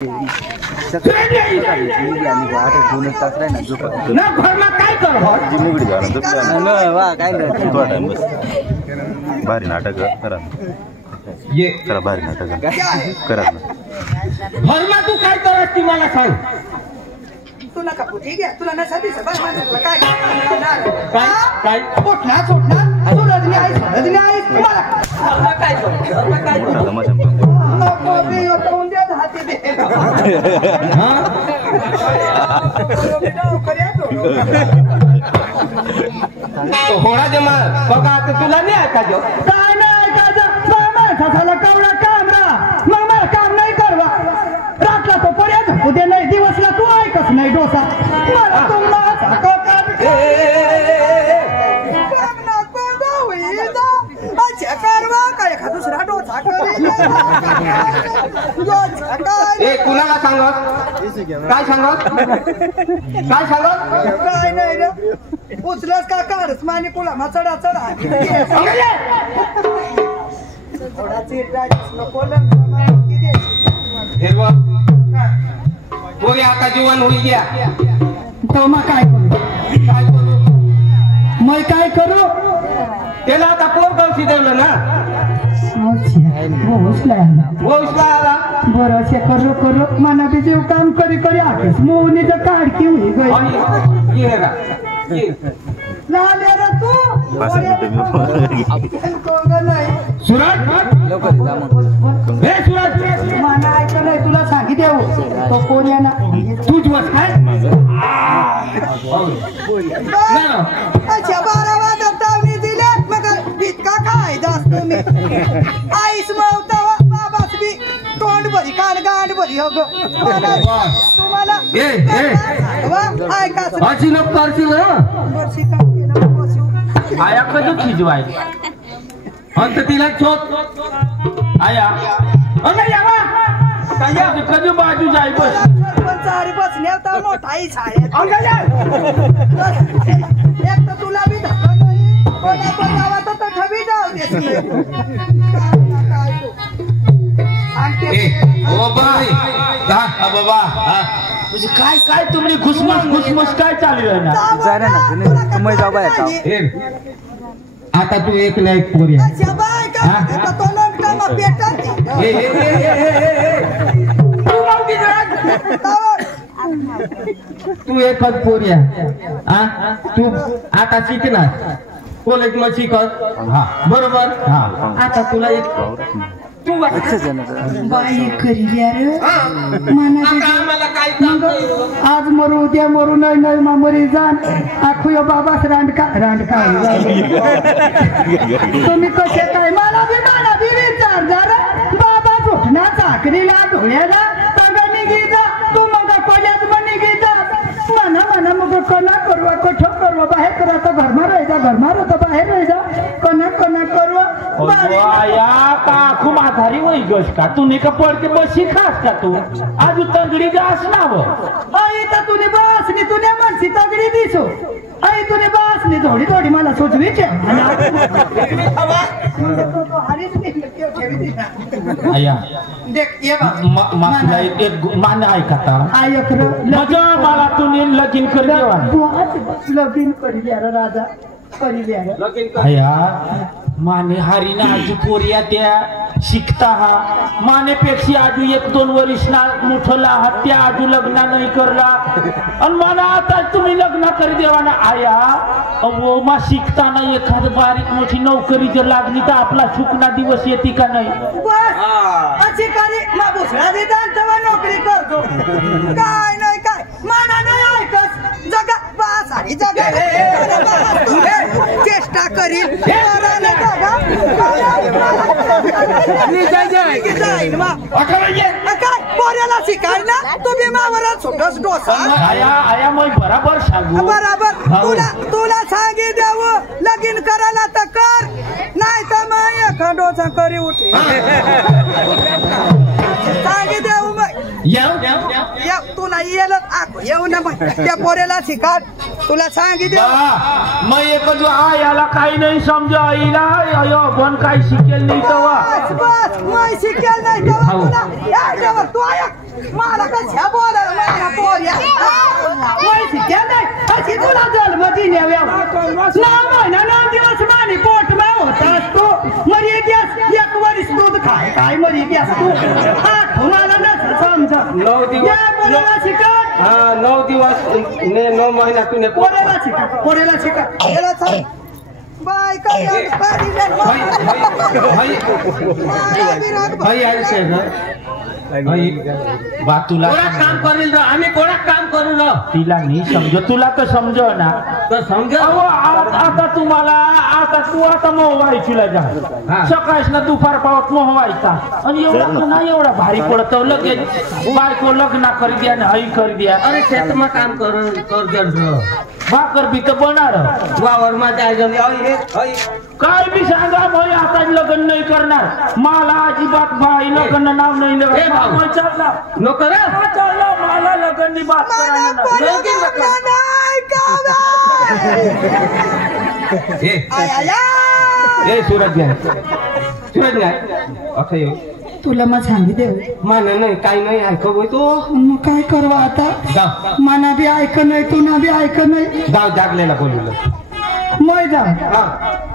भारी नाटक करा ये करा भारी नाटक करा भरमा तू काय करत ती मला सांग तुला का ठीक आहे तुला नसाती सभा काय काय पोटला छोटला तू रजनी आहे मला काय तमाशा मोरे कोण द्या हाती दे हां तो होणा जमा बघा आता तुला नाही ऐकायचं काय नाही ऐकायचं मामा झाला कावडा कामरा मामा काम नाही करवा रातला तो पर्यंत उद्या नाही दिवसला तू ऐकच नाही डोसा मला तुला झाको कर दुसरा डोसा ए कुणाला सांगत काय सांगत काय नाही रे उचलस का काढस माने कुला मा चढा थोडा चिर राजस नको हिरवा बोले आता जीवन होई गया तो मग काय करू त्याला आता पोर कौशी देवलं ना वो उचला आला बरं असे करू मना बी जीव काम करी आकेस मोहनीचं काढकी होई गई झाले रे तू सुरज हे सुरज मना ऐकलं नाही तुला सांगी देऊ तो कोरियाना तूच बस काय अच्छा 12 वाजता तावणी दिले मग इतका काय जास्त तुम्ही आईस मवता बाबास बी तोंड भरी कान गांड भरी हो गो तुम्हाला ऐका अशी नको करशील आया कधी खिजवाय अंत तिला चोत आया कधी बाजू जाय बस चारी बसण्याचा मोठा आई छाया एक तर तुला बी धक्का नाही कोणा पण गावात तर ठबी जाऊ देस बाबा म्हणजे काय तुम्ही घुसमस काय चालू आहे ना आता तू एक ना एक पोरी तू एकच पोरी आहे तू आता शिकणार कॉलेज मध्ये शिकत हा बरोबर हा आता तुला एक बाई करी आज मरू उद्या मरू नाही मरी जाण आखू बाबास रांडका तुम्ही कसे काय मला बी विचार जरा बाबा झोपना चाकरीला धुळ्याला तगा निघिजा तू मग कॉलेज मध्ये निघिजा म्हणा मग कना करवा कठ करवा बाहेर करा तर घरमा राहायचा बाहेर राहायचा कना करवा खूप आधारी होई गस का तू का पडते बसी खास का तू आज तगडी जास ना आई तर तुने बासनी तुने मानसी तगडी दिसो आई तुने बासनी थोडी मला सुचवीचे मासला एक मान ऐकता मजा मला तुम्ही लगीन करी लगीन करी राजा अया माने हरीना आजू पोरिया त्या शिकता हा माने पेक्षी आजू 1-2 वर्ष ना मोठला हा त्या आजू लग्न नाही करला आणि मला आता तुम्ही लग्न कर देवा ना आया वो मा शिकताना एखाद बारीक मोठी नोकरी जर लागली तर आपला सुकना दिवस येते का नाही नोकरी करतो काय नाही काय माना नाही ऐकस जगा सारी जगा चेष्टा करील काय पोऱ्याला शिकाय ना तुम्ही मावरा छोटस डोसा आया मग बराबर सांगू बराबर तुला सांगी देऊ लगीन करायला तर कर नाही तर मग एका डोसा करी उठे सांगी देऊ मग तू नाही येऊ ना मग त्या पोऱ्याला शिकाय तुला सांगितलं मग एक आयाला काही नाही समजा आईला अयो पण काही शिकेल नाही तेव्हा बस शिकेल नाही तेव्हा तू मला कशा बोलायला मला पोऱ्या माहिती क्या नाही अशी तुला जन्म दिल्या ना 9 दिवस माने पोट मा होतास तू मरी गॅस 1 वर्ष दूध खाय काय मरी गॅस तू हा तुम्हाला नसं समजा 9 दिवस हा 9 दिवस 9 महिना तुने पोरेला शिका याला सांग बाय काय भाई आयुष्य भाई बा तुला काम करेल आम्ही कोणाक काम करू ना तिला नाही समज तुला तर समज ना तर समजा आता तुम्हाला आता तू आता मोहवायचीला जा सकाळीच ना दुपार पावत मोहवायचा आणि एवढा नाही एवढा भारी पडत लगेच बायको लग्न करी द्या ना हई करी द्या अरे शेतमा काम कर भाकर बी तर बणार वावर मध्ये काय बी सांगा भाई आता लग्न नाही करणार मला अजिबात भाई लग्न नाव नाही नको रे मला लग्न बात सूरज नाही अक्षय तुला मग सांगितले मान नाही काही नाही ऐकव तो मग काय करवा आता गाव मना बी ऐक नाही तुला बी ऐक नाही गाव जागलेला बोलवलं मग जा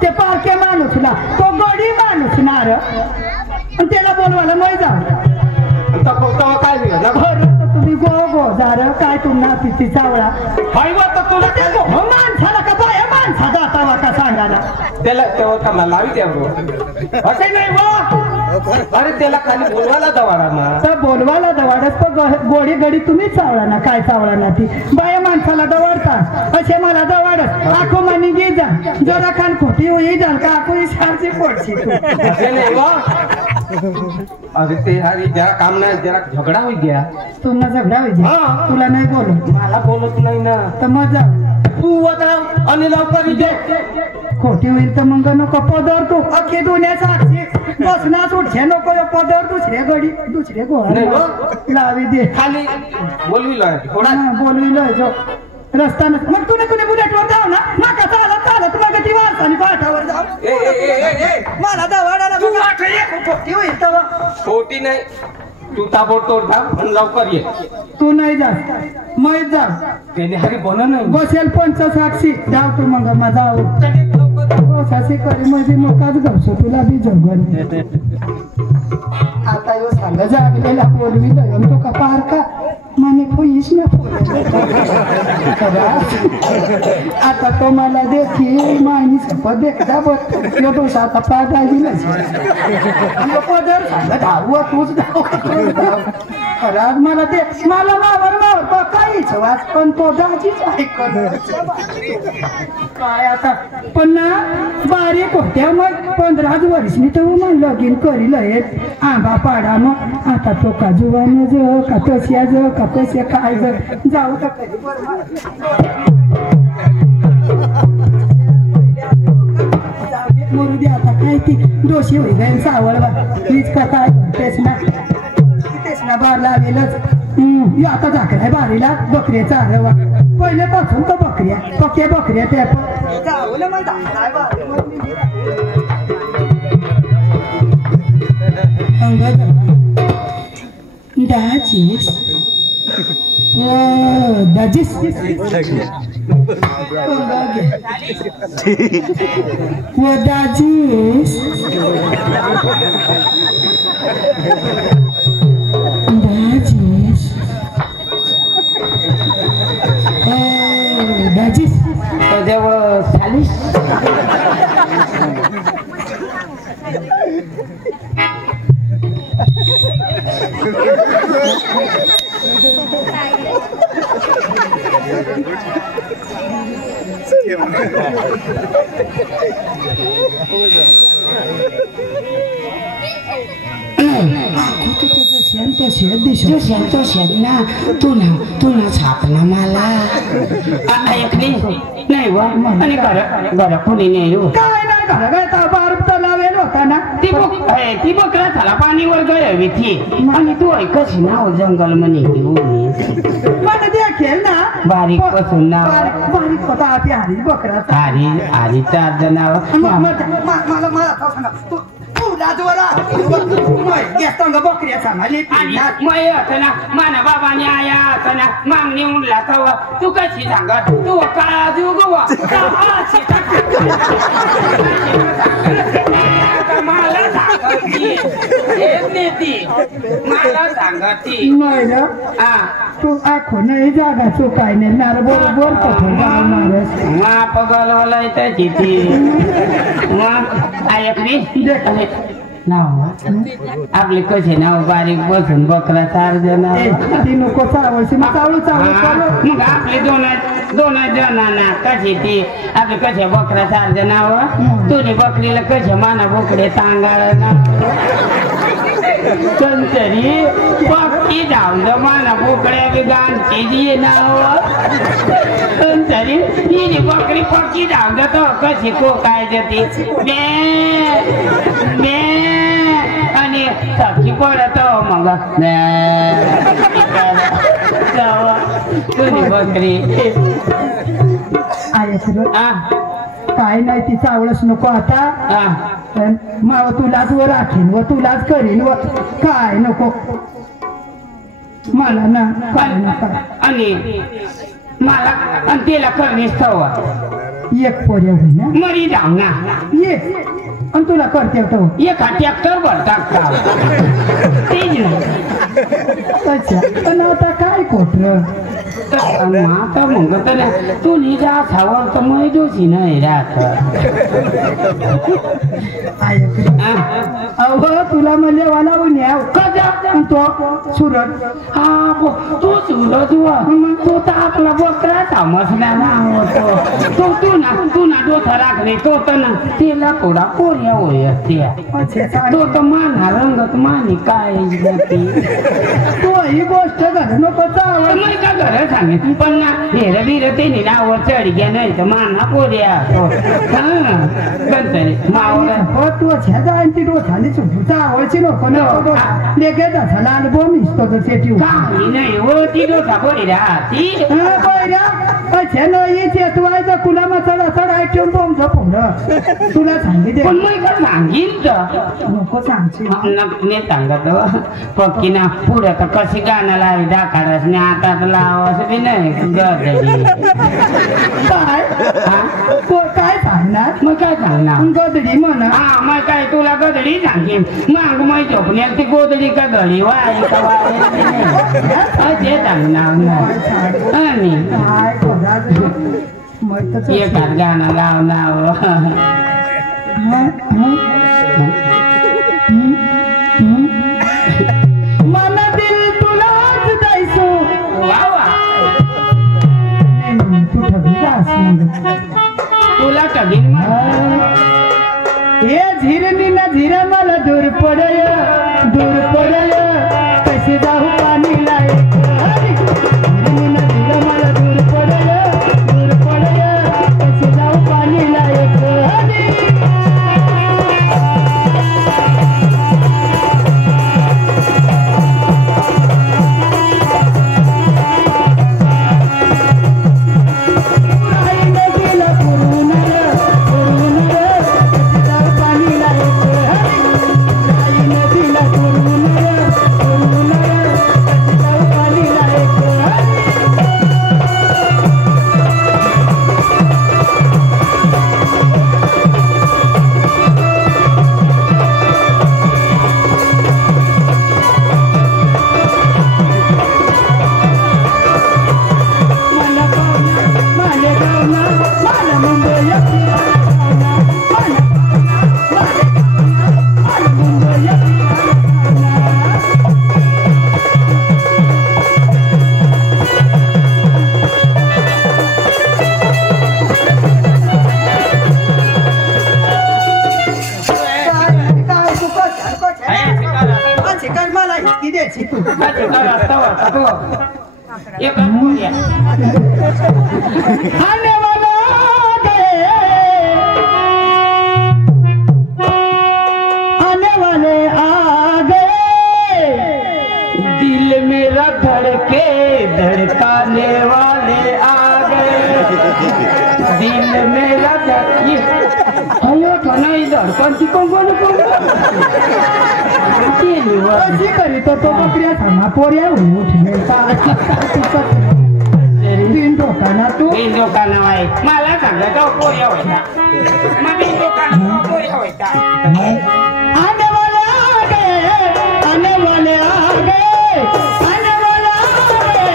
ते पारखे माणूस ना तो गडी माणूस ना रे आणि त्याला बोलवायला मग जा काय तुम्ही गो जार काय तुम्हाला तिची चावळा तुला ते माणसाला का बाया माणसा जातावा का सांगायला त्याला तेव्हा कामाला लावी द्या असं नाही अरे त्याला खाली बोलवायला दवाडा ना तर बोलवायला दवाडत तर गोडी गडी तुम्ही चावला ना काय चावला ना ती बाया माणसाला दवाडता असे मला दवाडत आखो मानी गे जा जरा खान खोटी होई जाल का आखो सारखी पोटची अरे ते अरे जरा काम नाही जरा झगडा होई गया तुम्हाला झगडा होई तुला नाही बोलत मला बोलत नाही ना तर मग जा तू आता आणि लवकर इथे खोटी होईल तर मग नको पदर तू अख्खी दुनिया साक्षी बसना सुटशे नको पदर दुसरे गोळा लावी दे खाली बोलविलो बोलविलो जो रस्त्यानं मग तुने कुणी बुलेटवर जाऊ ना नका चालत मग ती वारसानी पाठावर जाऊ मला दवाडाला खोटी होईल तर खोटी नाही तू ताबडतोड थांब आणि लवकर ये तू नाही जा मग जा त्याने हरी बोल नाही बसेल 560 जाऊ तू मग माझा सासी करी म्हणजे मोकाच गवसो तुला बी जंगल आता यो सांग जागलेला बोलवी तो का पार का माने फुईस ना आता तो मला देखी मानी सपत देखता बघ यो तो आता पार दिला पदर धाव तूच धाव खराब मला ते मला मावर काहीच वाच पण तो दाजीच ऐकत काय आता पण ना बारीक होत्या मग 15 वर्षनी तर मग लगीन करील आंबा पाडा मग आता तो का जुवान ज का तस्या ज का तस्या काय ज जाऊ का मरू दे आता काय ती दोषी होई जाईल सावळवा हीच कथा तेच ना बार लावेलच आता झाकलाय बारीला बकऱ्या चालवा पहिल्यापासून तर बकऱ्या पक्या बकऱ्या त्या दाजीस दाजीस दाजीस जवळ 40 तुला छापना मला ऐकली नाही वा आणि घरा कोणी नाही काय नाही घरा बार लावेल होता ना ती बकरा झाला पाणीवर गळावी ती आणि तू ऐकच नाव जंगल म्हणे मला देखील ना बारीक पासून नाव बारीक होता हरी बकरा हरी 4 जण मला सांगा राजवरा घेतो ग बकऱ्या सांगाली आणि मय होतं ना माना बाबाने आया होतं ना मागणी उडला तवा तू कशी सांगत तू काळा देऊ गोवा मला सांगती मला सांगती नाही ना हा तू आखो नाही जागा चुकाय नाही नार बरोबर पठण मारस मा पगलवाला त्याची ती मग ऐकली नाव आपले कसे नाव बारीक बसून बकरा 4 जण ती नको चावळशी मग चावळू चावळू मग आपले दोन जणांना कशी ती आपले कसे बकरा 4 जण तुझी बकरीला कसे माना बोकडे सांगाळ तरी बाकी धावलं माना बोकड्या बी गाणची जी नाव तरी ही बकरी पक्की धावलं तर कशी को काय देते आणि साक्षी पडत मग तुझी बकरी काय नाही ती चावळच नको आता मग तुलाच वर राखीन व तुलाच करीन व काय नको मला ना काय नका आणि मला आणि तिला करणीच हवा एक पोऱ्या होईल ना मरी जाऊ ना ये आणि तुला करते तो एका ट्रॅक्टर भरतात का तेच नाही अच्छा पण आता काय कोटर आता मग तर तू निजा सावर तर मग जोशी नाही राहत अहो तुला म्हणजे वाला न्याव तो सुरत हा तू सुरत तो तर आपला बकरा समजला ना होतो तू ना डोसा राखले तो तर ना तिला थोडा पोऱ्या होय तो तर माना रंगत मानी काय तू ही गोष्ट घर नको चावळ मग का घर सांगितलं पण ना हेर बिर ते नावर चढ घ्या नाही तर माना पोऱ्या गणतरी मावळ हो तू छेदा ती डोसाली सुटू चावळची नको नको लेके झाला अनुभव मिसतो तर ते ठेवू काही नाही हो ती डोसा बरी राहती येवायचं कुला मग चढा चढा ठेवून तुमचं पोरं तुला सांगितलं पण मग का सांगीन नको सांगची नाही सांगत पक्की ना पुढे तर कशी गाणं लावी दाखवस नाही आता लावस बी नाही काय सांगणार मग काय सांगणार गदडी म्हणा हा मग काय तुला गदडी सांगेन मग मग झोपण्यात ती गोदडी का गडी वाय ते सांगणार आणि एखाद गाणं लाव नाव मला दिल तुलाच द्यायचो तुला कधीन हे झिरणी ना झिरा मला दूर पडय कशी जाऊ पाणी लाय मला दूर पडय कशी जाऊ पाणी लायक म्हटलं नाही धडकन ती कोण कशी करीत तो बकऱ्या थांबा पोऱ्या उठले तीन ठोकाना तू बिन लोकांना आहे मला सांगलं का पोऱ्या व्हायचा मग बिन लोकांना पोऱ्या व्हायचा आने वाले आ गए आने वाले आ गए आने वाले आ गए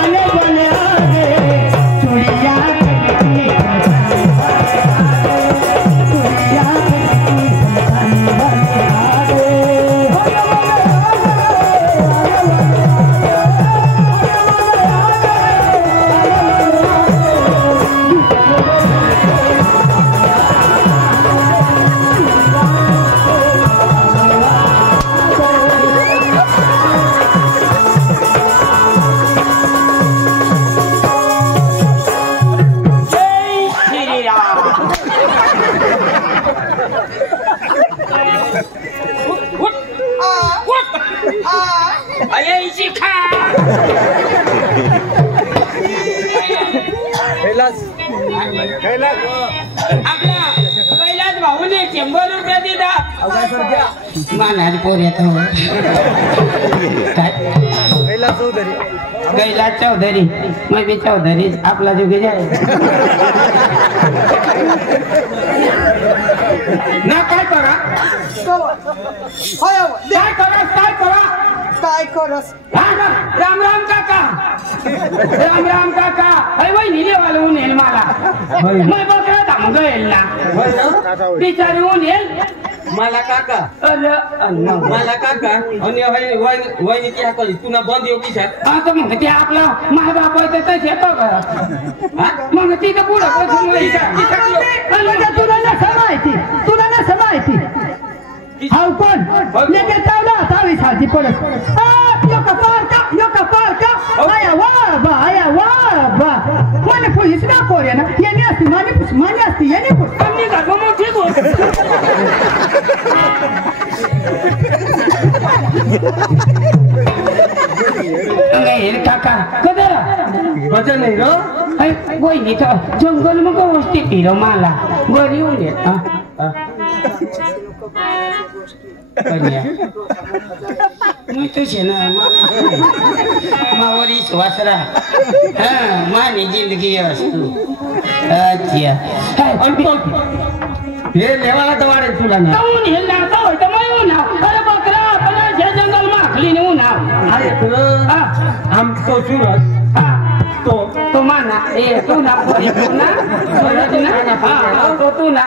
आने वाले आ गए चुड़िया पहिलाच भाऊने 100 रुपये दिला मानाज पोऱ्या काय कैलास चौधरी मैं भी चौधरी आपला जुगे जाए ना काय करा काय करस राम राम काका राम राम काका अरे वही नीले वाले उन्हें माला मैं बकरा था मुझे ना बिचारी उन्हें मला काका मला काका आणि वहिनी क्या करी तुला बंद येऊ की आता मग ते आपला माय बाप आहे तर येतो का मग तिथं पुढं तुला नसं माहिती हाव कोण लेके चावला तावी साधी पडत योका पारका आया वा माने पोलीस ना कोरे ना याने असती माने असती याने आम्ही का मोठी गोष्ट अंगे काका कदरा मजा नाही रो वही नहीं तो जंगल में गोष्टी पिरो माला बरी होऊन मी तुझे ना मावरी वासरा हाँ मानी जिंदगी वस्तू अच्छा हे लेवाला तर वाढेल तुला ना काऊन हेला का होय तर मैं ना अरे बकरा अपना जे जंगल में आखली ने ना अरे तुला हम तो सूरज तो माना ए तू ना पोरी तू ना हाँ तो तू ना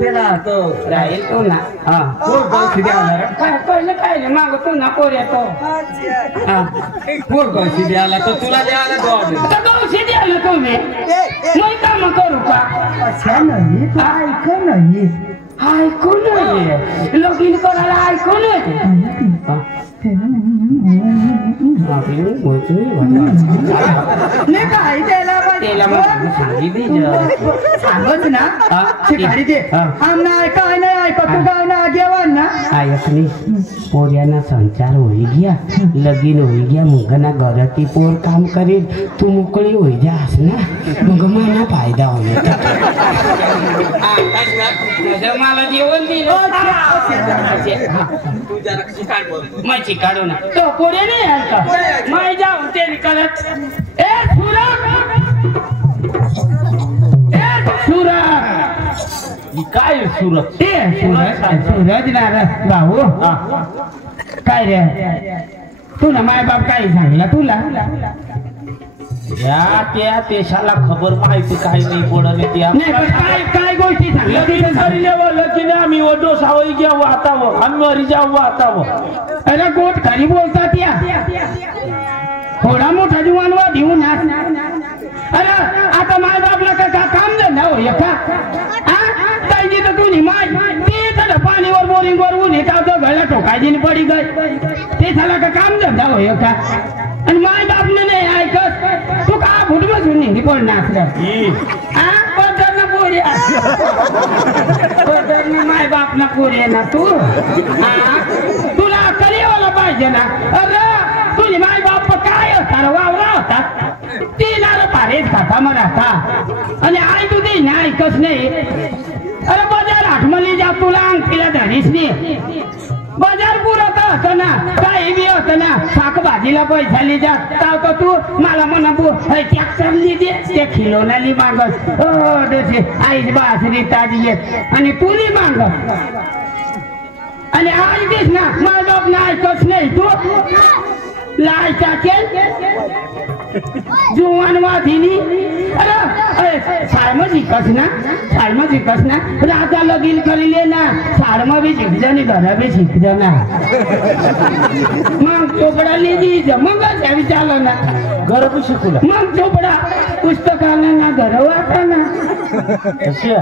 तेरा तो राहील तू ना हाँ पोर कशी द्याला काय माग तू ना पोऱ्या तो हाँ पोर कशी द्याला तर तुला द्याला तो तर कशी द्यायला तुम्ही मी काम करू का अच्छा नाही तू ऐक नाही ऐकू नाही लगीन करायला ऐकू नाही नाही काय त्याला सांगच ना शिकारी दे आमना ऐका नाही ऐका तू गाव ना जेवण ना आयकली पोऱ्याना संसार होई गया लगीन होई गया मुंगना घराती पोर काम करेल तू मोकळी होई जास ना मग मला फायदा होईल मला जेवण दिलं तू जरा शिकार बोल मैं चिकाडू ना तो पोरे नाही ऐका मैं जाऊ ते करत ए काय सुरत ते सूरज ना भाऊ काय रे तुला माय बाप काय सांगितलं तुला या त्या देशाला खबर माहिती काही नाही पडत त्या नाही पण काय गोष्टी सांगल्या लगीन करी लेवल की आम्ही ओढो सावई घ्या वातावं आम्ही मरी जाऊ वातावं अरे गोट खरी बोलतात या थोडा मोठा जीवानवा देऊ ना अरे आता माय बापला का काम धंदा हो का पाहिजे तर तुझी माय ते तर पाणीवर बोरिंगवर ऊन येतात घरला ठोकायची पडी गई ते झाला का काम धंदा हो का आणि माय बापने नाही ऐकत तू का फुट बसून नाही कोण नाचलं माय बाप ना पोरी ना तू तुला करीवाला पाहिजे ना अरे तुझी माय बाप काय होता वावरा होता ती ना पारेच खाता मग आता आणि आई तुझी ना ऐकच नाही अरे बाजार हाटमध्ये जा तुला अंगठीला धरीस नाही बाजार पुरवता होतं ना काही बी होतं ना शाक भाजीला पैसा ली जा तर तू मला म्हणा ट्रॅक्टर दे ते खिलोनाली मागस हो आईच बासरी ताजी येत आणि तुली मागस आणि आज दिस ना माझा बाप ऐकत नाही तू लाल टाकेल जुवान वाधिनी अरे साळमा शिकस ना राजा लगीन करिले ना साळमा भी शिकजा नि घरा भी शिकजा ना मग चोपडा लिहिली मग विचारलं ना घर बी शिकू मग चोपडा पुस्तकाला ना घर वाटा ना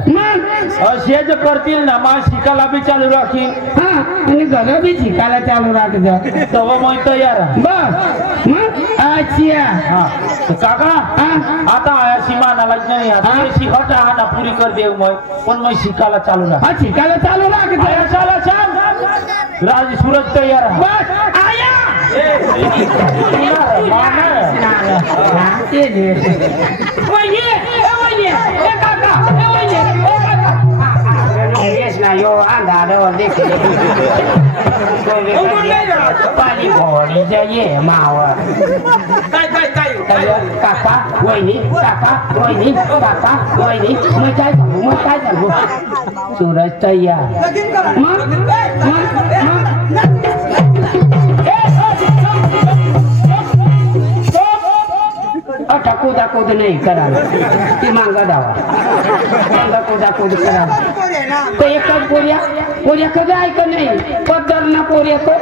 मग असे जे करतील ना मग शिकायला बी चालू राखील हा आणि घर बी शिकायला चालू राखजा तेव्हा मग तयार बस मग अच्छा हा काका आता अशी मानाला नाही हट ना पुरी कर देव मग पण मग शिकायला चालू राख हा शिकायला चालू राखजा चला छान राज सूरज तयार बस आया यो अंधार देखे पाणी घोडी जाये मावा काका वहिनी मग काय सांगू सूरज तयार कूद नहीं करा ती मांगा दावा कूद करा तो एक पोरिया कधी ऐक नाही पद्धर ना पोरिया तो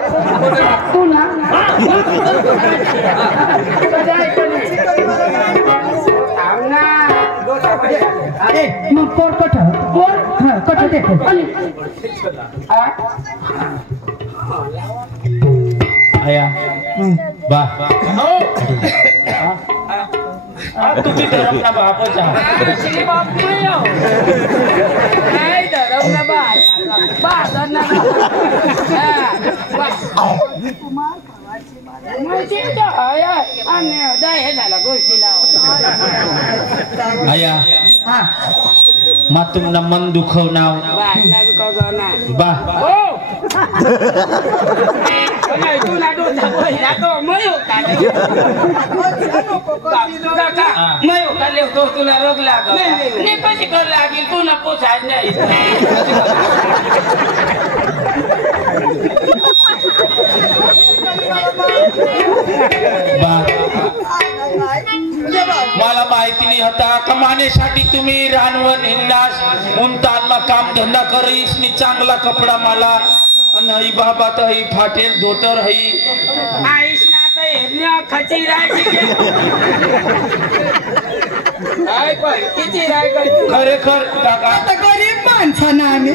तू ना कधी ऐक नाही मग पोर कठ देते आया बा तुम्ही धरम ना बापच आया मा तुमना मन दुखवनाव बा तुला रोग लागेल कशी कर लागेल तू ना पोसाय नाही मला माहिती नाही होता कमानेसाठी तुम्ही रानवण हिंडास उमतान काम धंदा करीस नि चांगला कपडा मला आणि बाबा तर ही फाटेल धोतर हई आईस ना तर हेरण्या खची राहायची खरेखर काका आता गरीब माणसाना आम्ही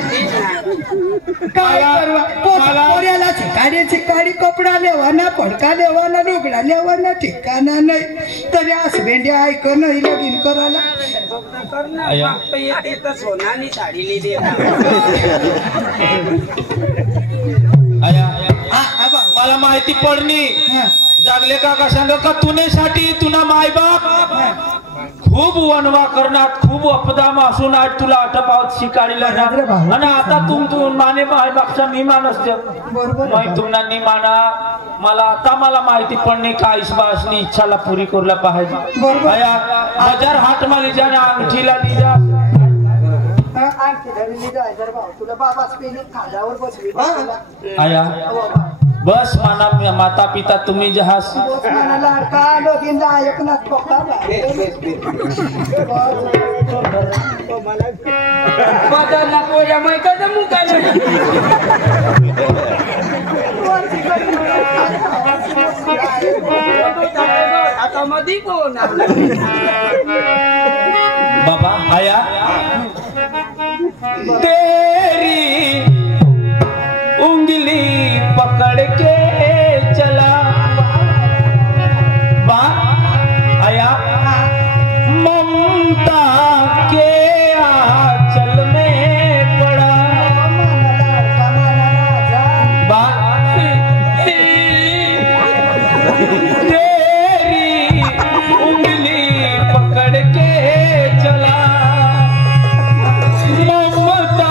काय करवा पोऱ्याला चिकाडी कपडा लेवाना फडका लेवाना लुगडा लेवाना ठिकाणा नाही तरी हसबेंड्या ऐक नाही लगीन करायला सोनानी साडी दे मला माहिती पडली जागले काका सांग का तुनेसाठी तुना मायबाप खूप वनवा करणार खूप अपदाम असून आज तुला आटपावत शिकारीला आणि आता तू माने मायबापचा मी मानसते मग तुम्हाला नि माना मला माहिती पडणे का इसबासनी इच्छाला पुरी करला पाहिजे बाजार हाट मध्ये जाणे अंगठीला दिजा आया बस माना माता पिता तुम्ही जहाज बाबा आया तेरी उंगली पकड़ के चला बा आया ममता के आंचल में पड़ा बा तेरी उंगली पकड़ के चला ममता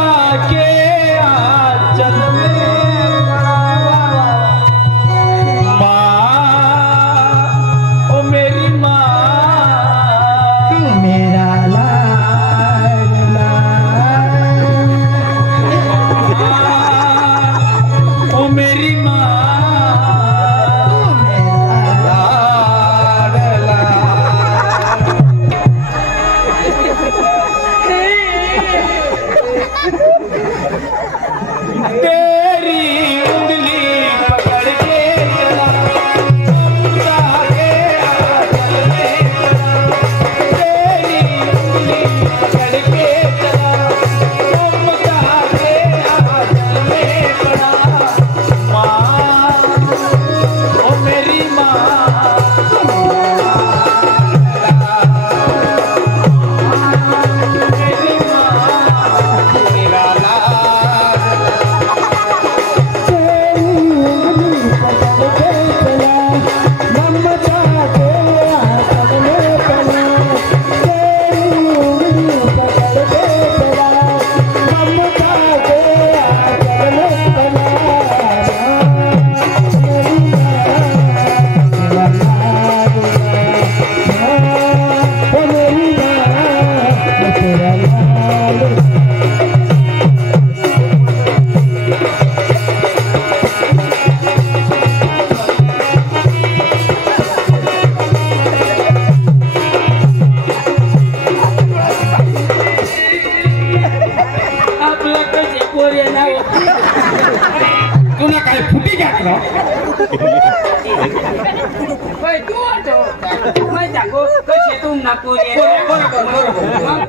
मैं सांगू कसे तुम ना पोरी मग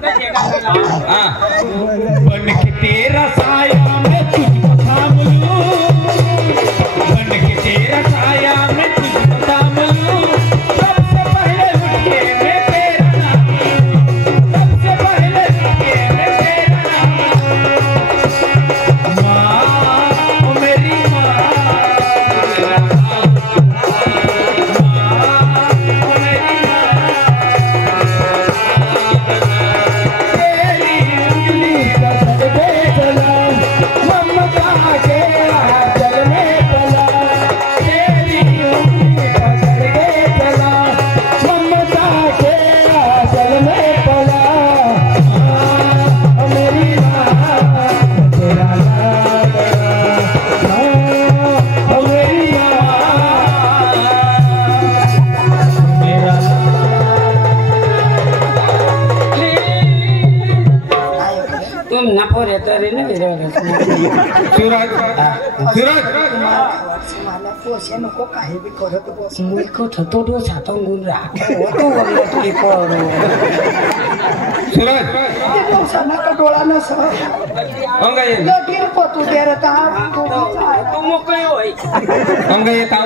कसे काय बन के तेरा साया मैं तुझको थाम लूं, बन के तेरा साया मैं तुझको थाम लूं, सबसे पहले उठ के मैं तेरा नाम लूं, सबसे पहले उठ के मैं तेरा नाम लूं। माँ ओ मेरी माँ, नको काही बी करत बस कुठं तो डोसा तोंडून राहतो सूरज नका डोळा नस अंग ये लगीन पतू दे रे तू मोकळी होय अंग येता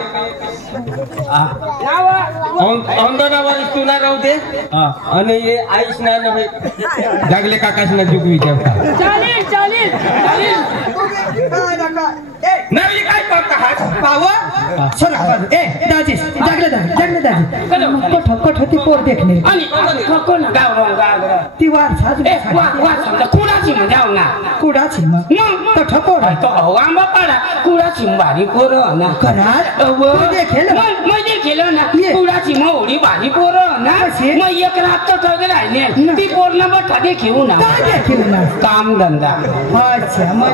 अंगना वाली तुला राहू दे आणि ये आईश ना नव्हे जागले काकाश ना जुग विचारता चालेल चालेल चालेल नाही काय करता हा पावा सर ए दाजी जागले दाजी कठ ती पोर देखणे आणि कोण गाव ती वार साज ए वा समजा कुडाची म्हणजे ना कुडाची मग कठ पोर तो आंबा पाडा कुडाची भारी पोर ना करार देखेल मग देखेल ना कुडाची मोडी भारी पोर ना मग एक रात तर ठगले राहिले ती पोर ना बठा देखीव ना देखील ना काम धंदा अच्छा मग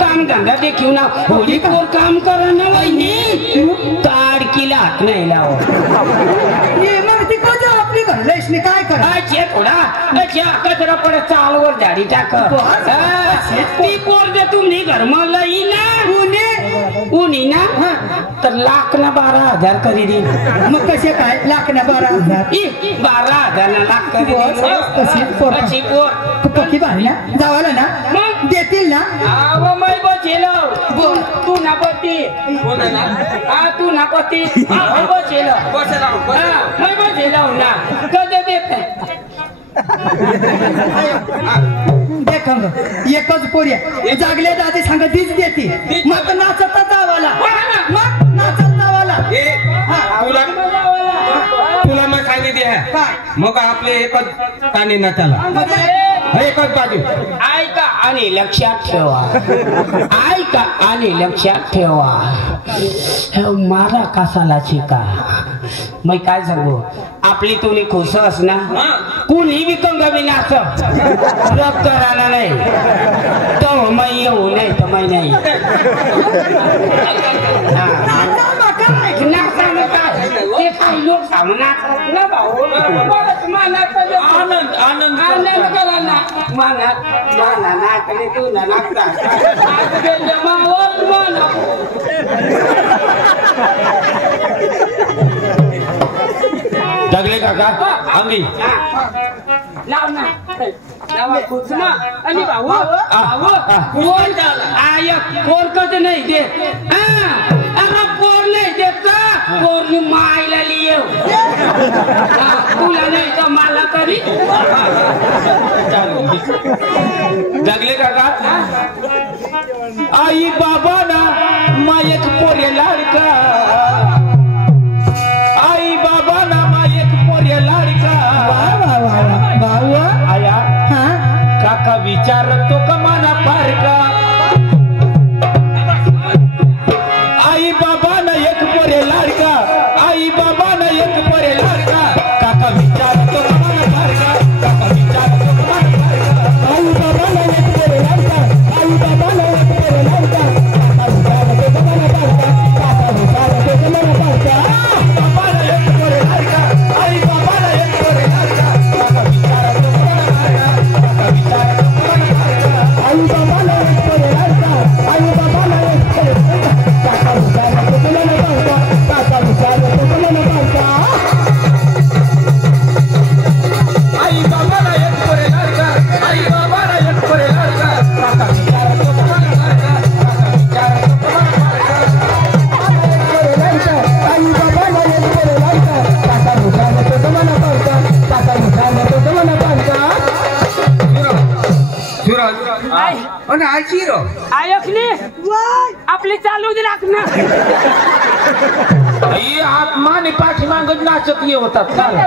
काम धंदा देखीव ना होली पोर काम कर ना वहिनी ताडकीला हात नाही लाव ये मग ती कोणत्या आपली घरलेशने काय कर अच्छे थोडा अच्छा कचरा पडत चालवर झाडी टाक ती पोर दे तुम्ही घर मला ना उनी ना तर लाख ना 12,000 करी दे मग कसे काय लाख ना 12,000 12,000 ना लाख करी कशी पोर तू पक्की भारी ना जावाला ना मग देतील ना आव मै बचेलो बोल तू ना पती कोण आहे ना तू ना पती बचेलो मै बचेलो ना कधी देते देखंग एकच पोऱ्या जागले दादी सांग तीच देते मग नाचता जावाला मग नाचत जावाला तुला मग सांगितले आहे मग आपले एकच ताने नाचाला एकच बाजू ऐका आणि लक्षात ठेवा ऐका आणि लक्षात ठेवा मारा कसाला शिका मग काय सांगू आपली तुम्ही खुश अस ना कुणी बी कंगवी नाच रब करायला नाही तो मै येऊ नाही तर मै नाही ते काही लोक सामनात ना भाऊ आनंद आनंद आनंद करा ना मनात माना नाकडे तू ना नागता जगले काका अंगी लाव ना लावा खुश ना आणि भाऊ कोण आय कोण कधी नाही देत कोण नाही देत का कोण मायला लियो तुला नाही तर मला तरी जगले काका आई बाबा ना मायक पोरे लाडका आई बाबा ना मायक पोरे लाडका आया काका विचारतो का मना फारका आई बाबा ना एक पोरे लाडका आई बाबा ना एक पोरे लाडका काका विचारतो का मना फारका काका विचारतो का मना फारका आई बाबा ना एक पोरे लाडका आई बाबा ना एक पोरे लाडका काका विचारतो का मना फारका काका विचारतो का शिरो ऐकली आपली चालू दे लागणार आई आत्माने पाठीमागच नाचत ये होतात चाला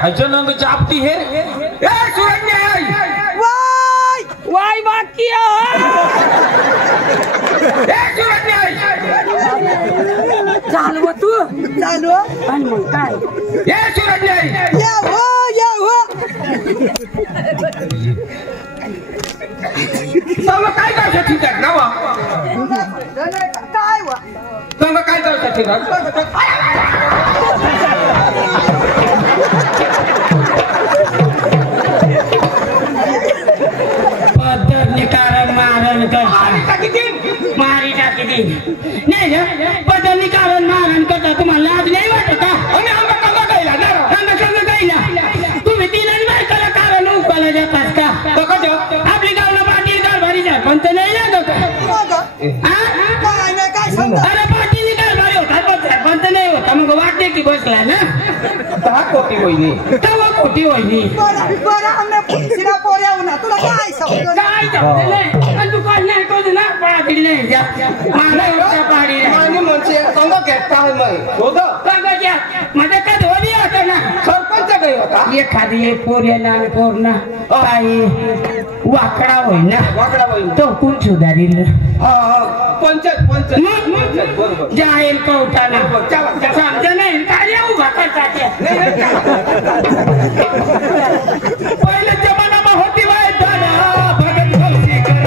ह्याच्या नंग चापती हे वाय बाकी चालू तू चालू आणि मग काय या हो काय करतो ठीक आहे ना काय वा काय करतो ठीक आहे पद्धतने कारण मारण करता मारी टाकी दी नाही पद्धतने कारण मारण करता तुम्हाला लाज नाही वाटत का तुम्ही तिला बायकाला कारण उकला जातात का आपली गावला पाटील कारभारी सरपंच नाही लागत अरे पाटील कारभारी होता पण सरपंच नाही होता मग वाटते की बसला ना दहा कोटी होईनी तेव्हा खोटी होईनी काय काय नाही आणि तू काय नाही तो ना पाडी नाही जा माझा पाडी आणि म्हणजे कंग घेता माझं काय धोनी होतं ना सरपंच काही होता एखादी एक पोऱ्याला पोरणा काही वाकडा होईल ना वाकडा होईल तो कोण सुधारील पंचायत बरोबर जाईल कवटाला समजा नाही काय उभा करतात पहिल्या जमानामा होती बाय दादा भगत कौशिकर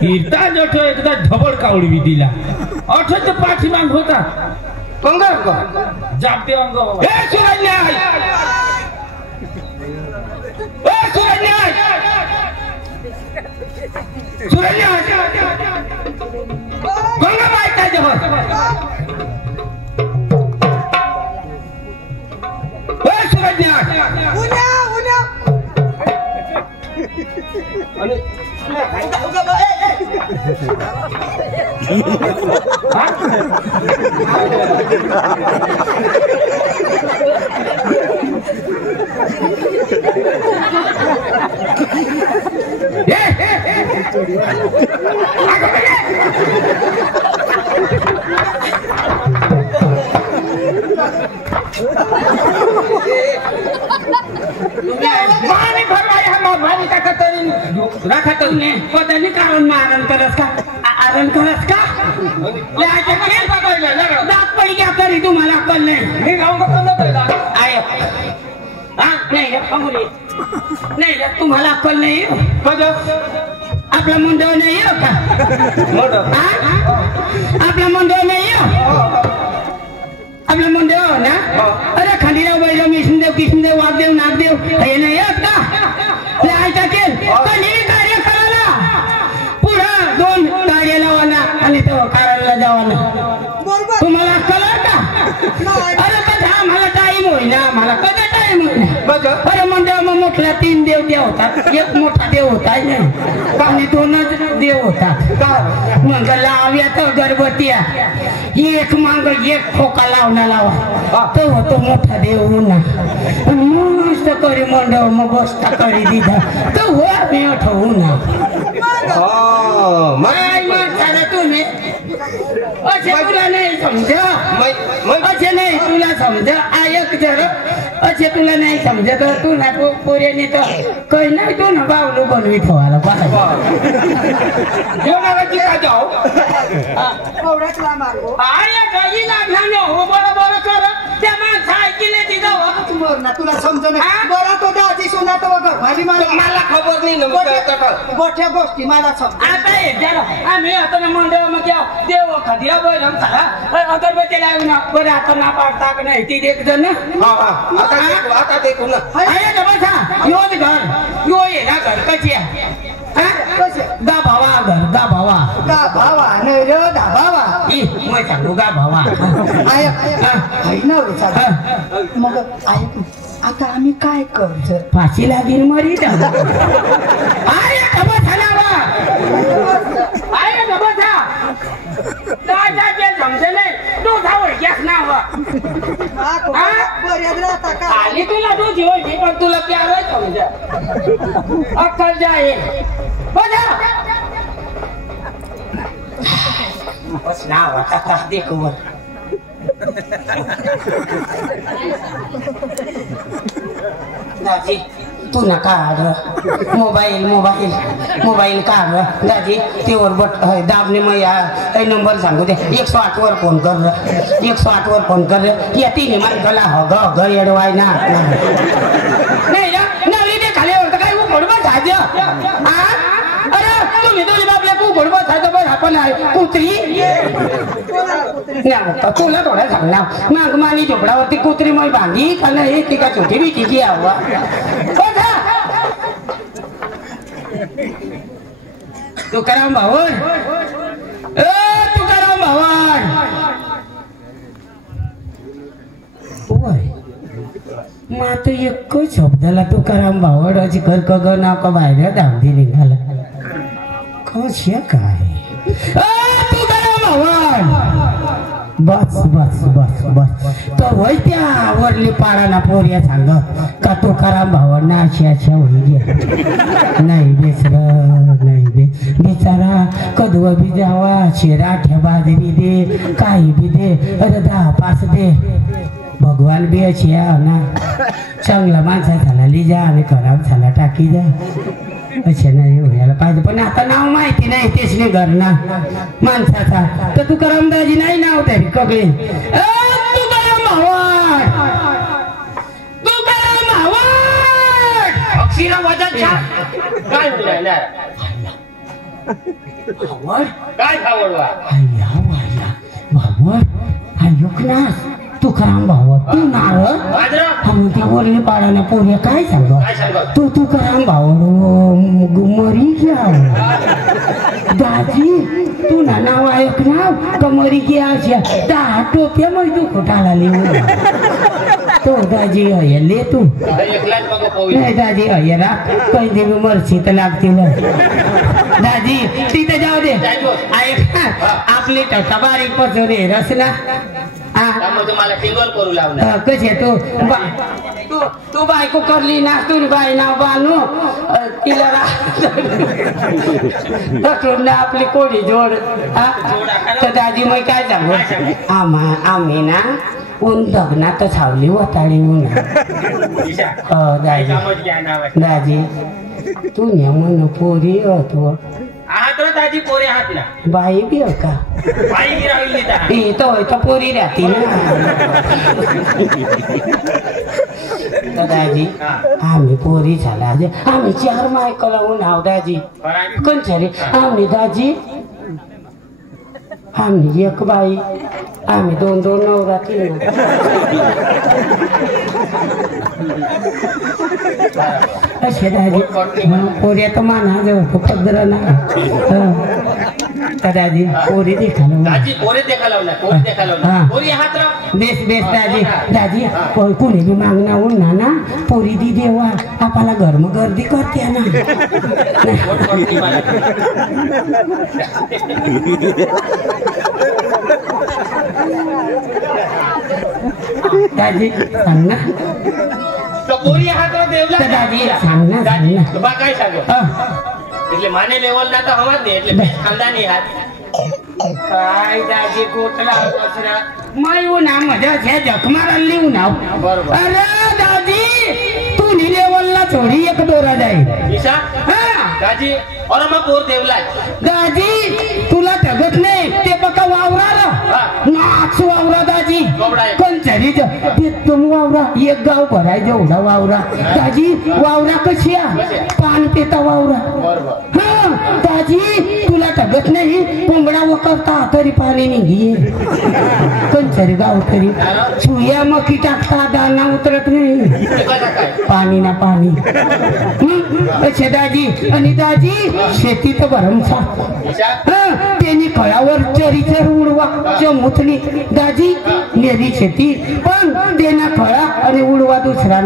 कीर्ता जठो एकदा ढबळ कावडवी दिला अठच पाठीमाग होता पंगर जापते अंग हे सुरन्याय गंगा बाई काय जवळ पदानी कारण मारण करस का आरण करस का दात पडी घ्या तरी तुम्हाला अक्कल नाही नाही तुम्हाला अक्कल नाही आपला मुंडव नाही का आपला मुंडव नाही आपला मुंडव ना अरे खंडीराव बैराव मिशनदेव कृष्णदेव वाघदेव नागदेव हे नाही का कार्य करायला पुढं 2 गाड्या लावाना आणि तो कार्याला जावाना तुम्हाला कळलं का अरे कधा मला टाइम होईना मला कधी टाइम होईना अरे म्हणजे मग मोठला 3 देव होतात एक मोठा देव होता आणि 2च देव होतात मग लाव्यात गर्भवत्या एक मांग एक खोका लावणा लावा तो होतो मोठा देव होना मस्त करी मंडळ मग बसता करी दिधा तो हो मी ठेवू ना तुम्ही असे तुला नाही समजा असे नाही तुला समजा ऐक जर असे तुला नाही समजा तर तू ना पोऱ्याने तर काही नाही तू ना बावलो बनवी ठेवायला बरोबर कर त्या माणसा ऐकले तिथं तुला समजा बरा तो दाजी सोना तो घर माझी मला खबर नाही ना मग काय मोठ्या गोष्टी मला समजा आता हे जरा आम्ही आता ना मंडळ मग देव खदिया बैल झाला अगरबत्ती लावून बरं आता ना पाडता का नाही ती एक जण आता देखू ना आहे ना बसा यो घर यो ये ना घर कशी आहे गा भावा घर गा भावा का भावा नाही रे दा भावा मग सांगू गा भावा ऐक ना मग ऐक आता आम्ही काय करतो फाशी लागेल मरी आली तुला तू जीवायची पण तुला प्यार समजा अक्कल जाय बस नाव आता देखो दादी तू ना काढ मोबाईल काढ दादी तेवर बट दाबने मग नंबर सांगू दे 108 वर फोन कर 108 वर फोन कर या तिने माणसाला हग येडवाय ना नाही ना नवरी ते खाली होतं काय उघडबा साध्य अरे तुम्ही दोन्ही बापल्या उघडबा साध्य बरं आपण कुत्री तुला थोडं सांगणार मग मानी झोपडावरती कुत्री मग बांधी का नाही ती का छोटी बिटी की हवा तुकाराम भावड तुकाराम भावड मग आता एकच शब्दाला तुकाराम भावड अशी कर कग ना का बाहेर दांडी निघाला कशा काय तुकाराम भावड बस बस बस बस तो वय त्या वरली पाडाना पोर्या सांग का तुकाराम भावना अशी अशा होईल नाही बेसर नाही बे बिचारा कदव बी जावा शिराठ्या बाजरी दे काही बी दे अरे 10-5 दे भगवान बी अशी ना चांगला माणसा झाला लिजा आणि खराब झाला टाकी जा असे नाही व्हायला पाहिजे पण आता नाव माहिती नाही तेच नाही घर ना माणसाचा तर तू करमदाजी नाही नाव तरी कगळे तुकाराम भावड अक्षीरा वजन काय होईल काय भावडवा भावड हा योगनाथ तुकाराम भावड तू नाव त्या वरली पाडाना पोऱ्या काय सांग तू तुकाराम भावड मरी घ्या दाजी तू ना नाव ऐक नाव का मरी घ्या अशा 10 टोप्या मग तू खोटाला लिहून तो दाजी ले तू नाही दाजी रा काही देवी मरशी तर लागतील दाजी तिथे जाऊ दे ऐक आपली टक्का बारीक पचवले रसना मला टिंगल करू लावला कसे तू बायको करली ना तू बाई नाव बानू तिला आपली कोणी जोड तर दाजी मग काय सांगू आम्ही ना ऊन दगनात सावली वताळी ऊन दाजी तू नेमन पोरी तू दाजी पोरी हात ना बाई बी का बाई तो पोरी राहते ना दाजी आम्ही पोरी झाला आम्ही 4 मायक लावून आहो दाजी कोणच्या रे आम्ही दाजी आम्ही 1 बाई आम्ही 2 नवरा 3 असे दाजी पोरी तर माना जवळ पदर ना दादी पोरी बेस बेस दाजी दाजी कोणी बी मागना उन्हा ना पोरी दी देवा आपल्याला घर मग गर्दी करते ना दाजी सांग ना पोरी दाजी सांग ना काय सांग એટલે માને લેવલ ના તો હવા દે એટલે ખાનદાની હાથ काय दाजी गोटला बसरा मायू ना मजा छे जखमारा लिव ना बरोबर अरे दादी तू नी लेवलला छोडी 1 दोरा जाई ईशा हां दाजी और मग पोर देवला दाजी तुला ठगत नाही ते बका वावराला नाच वावरा दाजी कंचारी तुम वावरा एक गाव भराय जेवढा वावरा दाजी वावरा कशी पान पेता वावरा हा दाजी तुला तब्येत नाही कोंबडा वकरता तरी पाणी निघी कंचारी गाव तरी सुया मकी टाकता दाना उतरत नाही पाणी ना पाणी असे दाजी आणि दाजी शेती तर भरमसा त्यांनी कळावर चरीचर उडवा चमुचली दाजी नेरी शेती पण देना कळा आणि उडवा दुसरा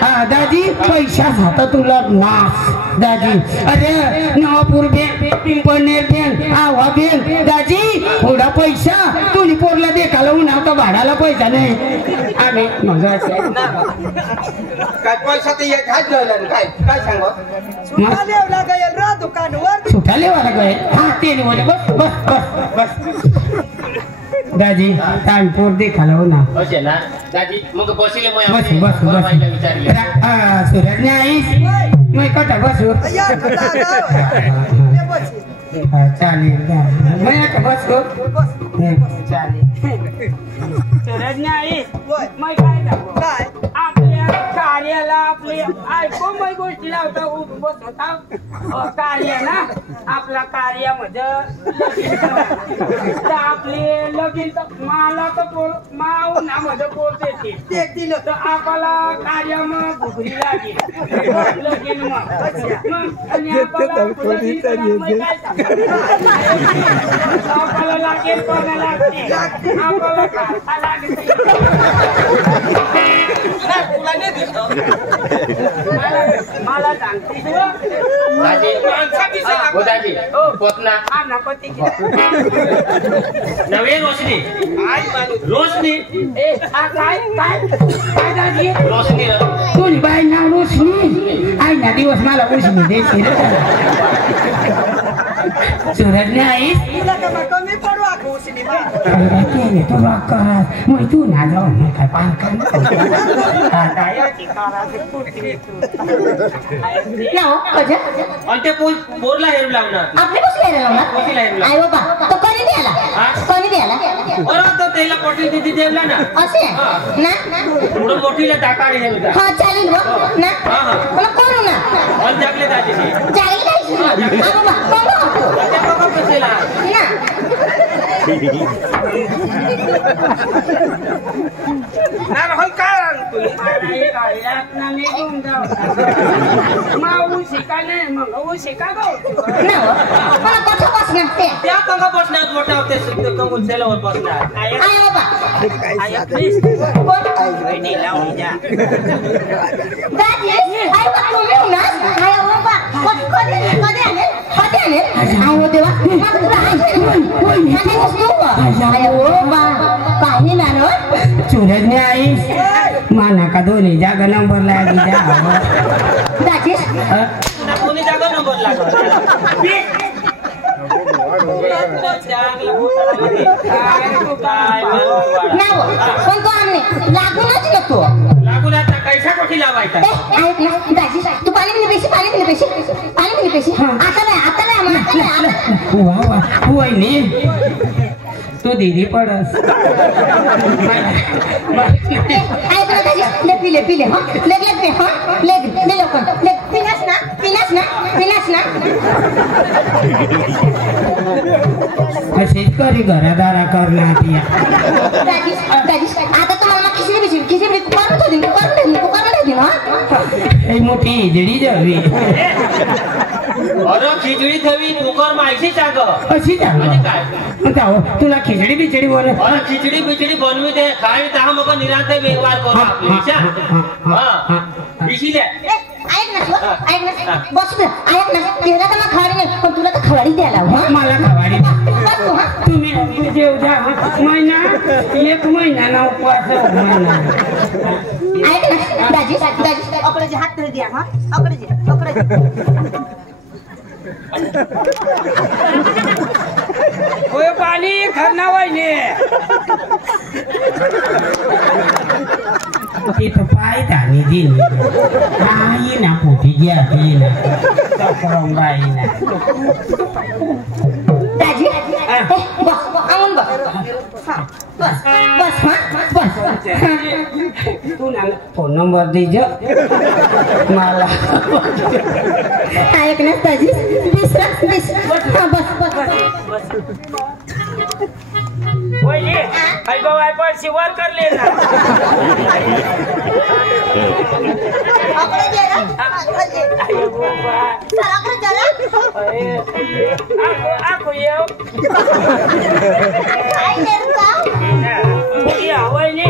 हा दाजी पैसा खाता तुला नाश दाजी अरे नवापूर बँक पिंपळनेर बँक आवा बँक दाजी थोडा पैसा तुझी पोरला देखाला उन्हावता भाडाला पैसा नाही आम्ही मग काय पैसा ते काय काय काय सांग सुटा लेवाला गए हा ते बोले बस बस बस बस दाजी तानपूर देखाला हो ना दाजी मग बसले बस बस बस सूरज ने आईस मैं कटा बसू चालेल मैं आता बसू चालेल सूरज ने आईस मैं काय आपल्या कार्याला आपले ऐकून मी गोष्टी लावता बस होता कार्य ना आपला कार्यामध्ये आपले लगीन तर मला तर माऊ ना मध्ये बोलते ते दिलं तर आपला कार्य मग घुगरी लागेल लगीन मग आणि आपल्याला लागेल कोणा लागते आपल्याला खाता लागते मला सांगते नवे रोशनी रोशनी काय काय काय दादी रोशनी तुझी बाई ना रोशनी आई ना दिवस मला रोशनी देशील सूरज ने आईस कमी पडू आखोशनी तो राग मग तू ना जाऊ मी काय पान कर बोरला हेरू लावणार आपले बसले लावणार आई बाबा तो कोणी द्याला बरं तर त्याला पोटी दिदी देवला ना असे ना पुढे मोठीला टाकाळी हे होता हा चालेल बघ ना मला करू ना ऑल जागले दादी चालेल नाही बाबा बाबा त्या बाबा कसेला ना ना होय काय तुम्ही ना मी घेऊन जाऊ माऊ शिकाले मग शिका गो ना मला कथा बसणार ते त्या कंगा बसणार मोठा होते कंगून सेलवर बसणार आई बाबा आई प्लीज कोण नी लावून जा दादी आई बाबा तुम्ही ना आई बाबा कधी आले आई हो देवा मग तुला आई वस्तू आई बाबा पाणी ना रो सूरज ने आईस माना का दोन्ही जागा नंबर लागी जा दादी कोणी जागा नंबर लागला पण तो आमने लागूनच नको लागून आता कैसा कोठी लावायचा ऐक ना दाजी तू पाणी पिले पैसे आता नाही वा वा वहिनी तू दीदी पडस ऐक ना दाजी ले पिले हाँ ले लोकं ले पिनास ना अशीच करी घरादारा करणार दाजी आता तुम्हाला खिचडी करून ठेवली ही मोठी हिजडी जावी अरे खिचडी थवी कुकर माहिती चाग अशी जाऊ तुला खिचडी बिचडी बोल अरे खिचडी बिचडी बनवी दे खाई तहा मग निरांत व्यवहार करू आपली हा बिशील्या ऐक ना बस ऐक ना तेरा तर मला खाडी नाही पण तुला तर खवाडी द्यायला मला खवाडी तुम्ही जेव द्या महिना 1 महिना ना उपवास महिना ऐक ना दाजी अकडे हात तरी द्या हा अकडे होय पाणी खरना वाईने इथं पाय धानी दिली आई ना पोटी घ्या ना बाई ना दाजी बस आऊन बस हा बस बस हा बस तू ना फोन नंबर दीजो मला ऐक ना दाजी विश्राम हा बस वहिनी आई गो आई पण वर कर ले ना अकडे जरा अरे बाबा सराकडे जरा आखो येऊ काय करता उगी वहिनी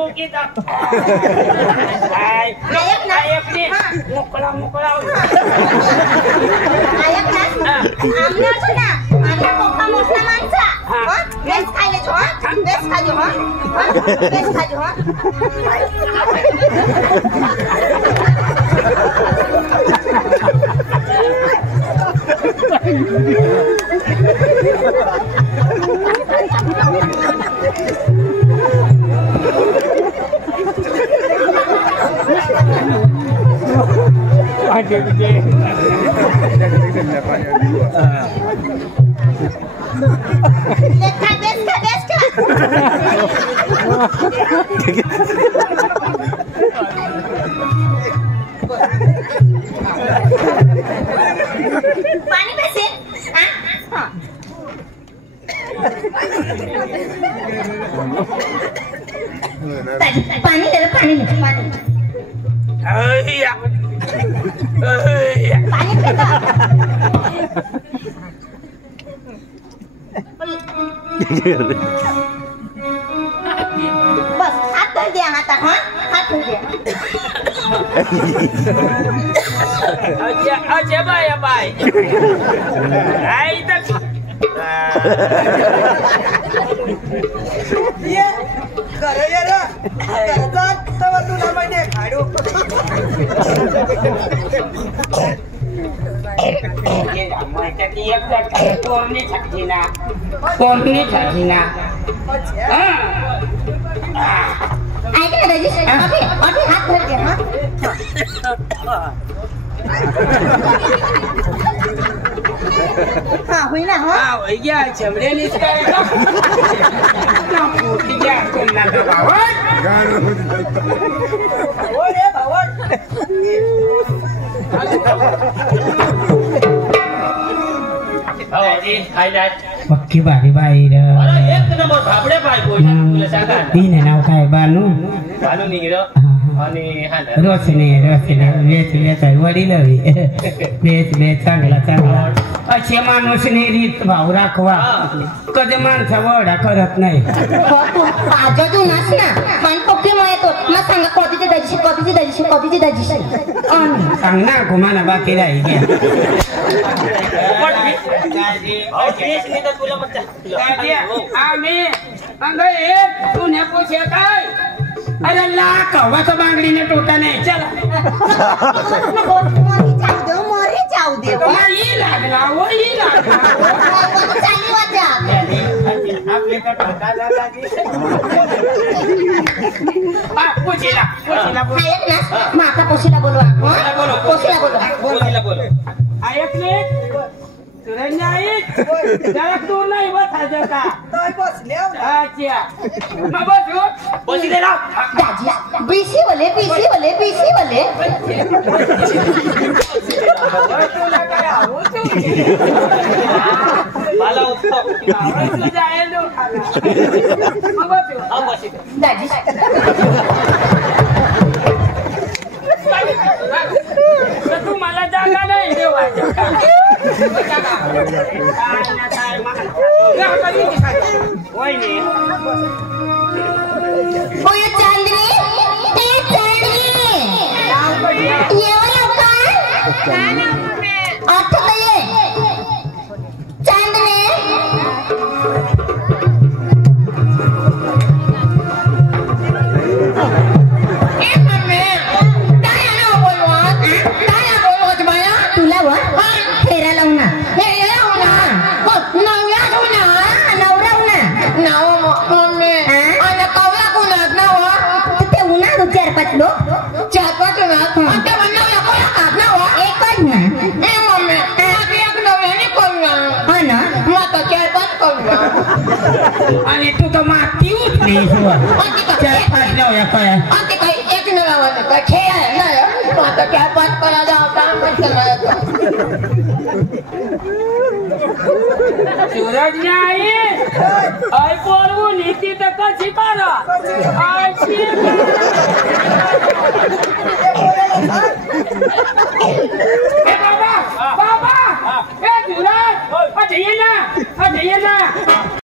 उगी दा आई ऐक नी मोकळा मोकळा ऐक ना आमना ना आमना पप्पा मोठा माणसा हा बेस खायले जो हा बेस खाजो हा बेस खाजो हा पानी पैसे हाँ पानी दे पानी पानी बस हाथ धर दिया हाथ धर दिया अच्छा बाय बाय आई तक ये करे यार करता तब तुला माहिती खाडू कोणती छाती ना ऐक ना दाजी अभी हाथ धर दिया हाँ हुई ना हाँ भैया चमड़े निकालेगा ना पूरी जा तुम ना दबाओ ओरे भगवान पक्की बारी बाहेर एक नंबर भाबडे बाय तुला सांगा तीन नाव काय बानू बानू निघलो आणि रोशने वेच वडील वेच चांगला असे माणूसने रीत भाव राखवा कधी माणसा वडा करत नाही आज तू नाच ना मन पक्की मग येतो मग सांगा कधीची दाजीशी सांग ना घुमाना बाकी राही आम्ही तुने पूछे काय अरे लाख हवाचा बांगडीने टोटा नाही चला मोरी जाऊ दे ही लागला ही लागला चाली वाजा आपले का टोटा झाला पूछीला ऐक ना माता पोशीला बोलवा पोशीला बोलवा ऐकले तुरंत आई जरा तू नाही बसायचं का काय बसले अच्छा मग बसू बसी दे ना दाजी बीसी वाले तुला काय आवू मला उत्तम जायला देऊ खाला मग बसू दाजी तू मला जागा नाही देवायचं का चांदणी तुला वर फेरा लावू ना आणि तू तर माती उठली चार पाच नव्या काय आता काही एक नव्या काय खेळ आहे ना आता काय पाच करा जाऊ काम सूरज आई आई बोलवू नीती तर कशी पारा बाबा बाबा ए सूरज ये ना